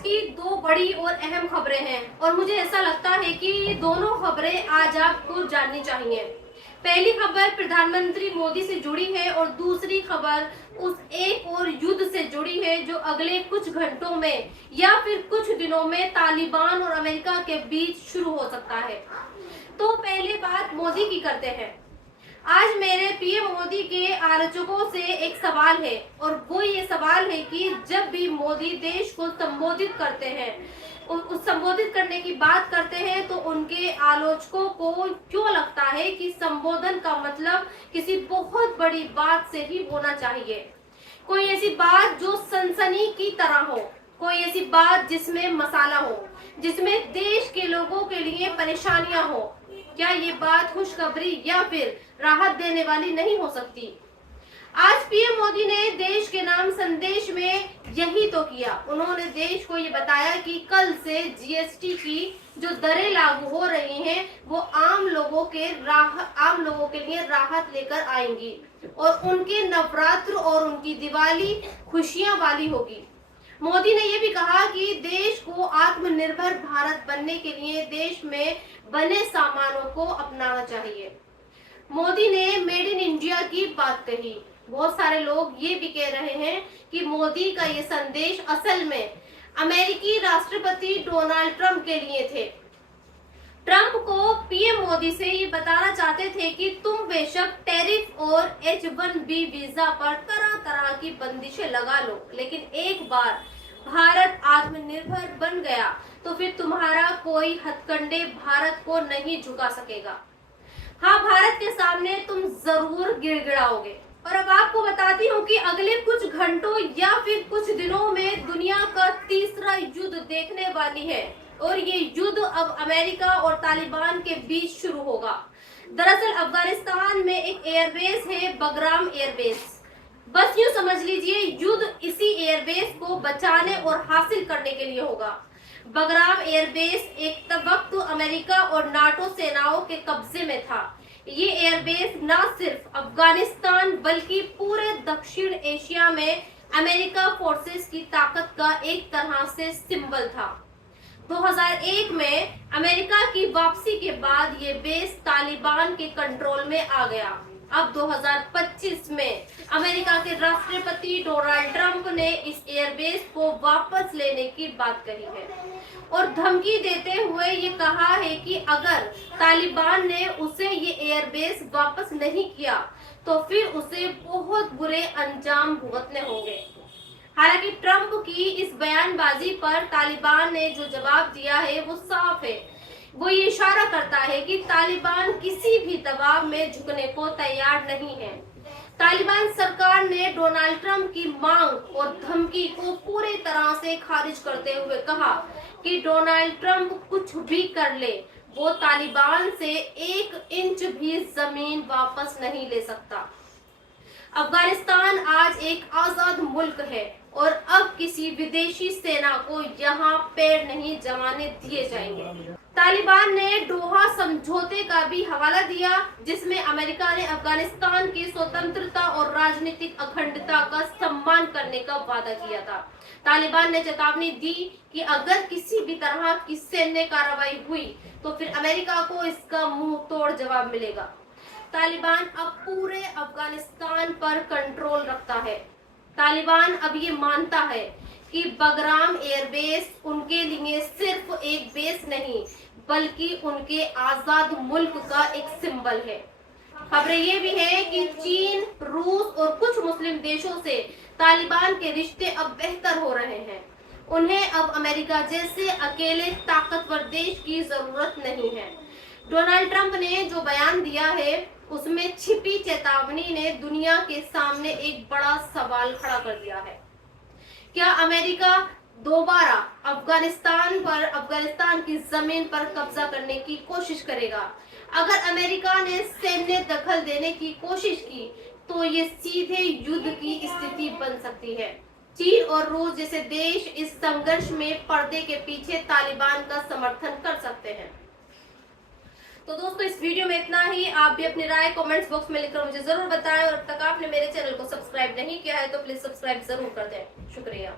की दो बड़ी और अहम खबरें हैं और मुझे ऐसा लगता है कि ये दोनों खबरें आज आपको जाननी चाहिए। पहली खबर प्रधानमंत्री मोदी से जुड़ी है और दूसरी खबर उस एक और युद्ध से जुड़ी है जो अगले कुछ घंटों में या फिर कुछ दिनों में तालिबान और अमेरिका के बीच शुरू हो सकता है। तो पहले बात मोदी की करते हैं। आज मेरे पीएम मोदी के आलोचकों से एक सवाल है और वो ये सवाल है कि जब भी मोदी देश को संबोधित करते हैं, उस संबोधित करने की बात करते हैं तो उनके आलोचकों को क्यों लगता है कि संबोधन का मतलब किसी बहुत बड़ी बात से ही होना चाहिए। कोई ऐसी बात जो सनसनी की तरह हो, कोई ऐसी बात जिसमें मसाला हो, जिसमें देश के लोगों के लिए परेशानियां हो। क्या ये बात खुशखबरी या फिर राहत देने वाली नहीं हो सकती। आज पीएम मोदी ने देश के नाम संदेश में यही तो किया। उन्होंने देश को ये बताया कि कल से जीएसटी की जो दरें लागू हो रही हैं वो आम लोगों के लिए राहत लेकर आएंगी और उनके नवरात्र और उनकी दिवाली खुशियां वाली होगी। मोदी ने ये भी कहा कि देश को आत्मनिर्भर भारत बनने के लिए देश में बने सामानों को अपनाना चाहिए। मोदी ने मेड इन इंडिया की बात कही। बहुत सारे लोग ये भी कह रहे हैं कि मोदी का ये संदेश असल में अमेरिकी राष्ट्रपति डोनाल्ड ट्रंप के लिए थे। ट्रंप को पीएम मोदी से ये बताना चाहते थे कि तुम बेशक टैरिफ और H-1B वीजा पर तरह तरह की बंदिशें लगा लो, लेकिन एक बार भारत आत्मनिर्भर बन गया तो फिर तुम्हारा कोई हथकंडे भारत को नहीं झुका सकेगा। हाँ, भारत के सामने तुम जरूर गिड़गिड़ाओगे। और अब आपको बताती हूँ कि अगले कुछ घंटों या फिर कुछ दिनों में दुनिया का तीसरा युद्ध देखने वाली है और ये युद्ध अब अमेरिका और तालिबान के बीच शुरू होगा। दरअसल अफगानिस्तान में एक एयरबेस है, बगराम एयरबेस। बस यूं समझ लीजिए युद्ध इसी एयरबेस को बचाने और हासिल करने के लिए होगा। बगराम एयरबेस एक वक्त अमेरिका और नाटो सेनाओं के कब्जे में था। ये एयरबेस न सिर्फ अफगानिस्तान बल्कि पूरे दक्षिण एशिया में अमेरिका फोर्सेस की ताकत का एक तरह से सिंबल था। 2001 में अमेरिका की वापसी के बाद ये बेस तालिबान के कंट्रोल में आ गया। अब 2025 में अमेरिका के राष्ट्रपति डोनाल्ड ट्रंप ने इस एयरबेस को वापस लेने की बात कही है और धमकी देते हुए ये कहा है कि अगर तालिबान ने उसे ये एयरबेस वापस नहीं किया तो फिर उसे बहुत बुरे अंजाम भुगतने होंगे। हालांकि ट्रंप की इस बयानबाजी पर तालिबान ने जो जवाब दिया है वो साफ है। वो ये इशारा करता है कि तालिबान किसी भी दबाव में झुकने को तैयार नहीं है। तालिबान सरकार ने डोनाल्ड ट्रंप की मांग और धमकी को पूरी तरह से खारिज करते हुए कहा कि डोनाल्ड ट्रंप कुछ भी कर ले, वो तालिबान से 1 इंच भी जमीन वापस नहीं ले सकता। अफगानिस्तान आज एक आजाद मुल्क है और अब किसी विदेशी सेना को यहाँ पैर नहीं जमाने दिए जाएंगे। तालिबान ने डोहा समझौते का भी हवाला दिया जिसमें अमेरिका ने अफगानिस्तान की स्वतंत्रता और राजनीतिक अखंडता का सम्मान करने का वादा किया था। तालिबान ने चेतावनी दी कि अगर किसी भी तरह की सैन्य कार्रवाई हुई तो फिर अमेरिका को इसका मुंह तोड़ जवाब मिलेगा। तालिबान अब पूरे अफगानिस्तान पर कंट्रोल रखता है। तालिबान अब ये मानता है कि बगराम एयरबेस उनके लिए सिर्फ एक बेस नहीं बल्कि उनके आजाद मुल्क का एक सिंबल है। खबरें ये भी है कि चीन, रूस और कुछ मुस्लिम देशों से तालिबान के रिश्ते अब बेहतर हो रहे हैं। उन्हें अब अमेरिका जैसे अकेले ताकतवर देश की जरूरत नहीं है। डोनाल्ड ट्रंप ने जो बयान दिया है उसमें छिपी चेतावनी ने दुनिया के सामने एक बड़ा सवाल खड़ा कर दिया है। क्या अमेरिका दोबारा अफगानिस्तान की जमीन पर कब्जा करने की कोशिश करेगा? अगर अमेरिका ने सैन्य दखल देने की कोशिश की तो ये सीधे युद्ध की स्थिति बन सकती है। चीन और रूस जैसे देश इस संघर्ष में पर्दे के पीछे तालिबान का समर्थन कर सकते हैं। तो दोस्तों इस वीडियो में इतना ही। आप भी अपनी राय कमेंट्स बॉक्स में लिखकर मुझे जरूर बताएं और अब तक आपने मेरे चैनल को सब्सक्राइब नहीं किया है तो प्लीज सब्सक्राइब जरूर कर दें। शुक्रिया।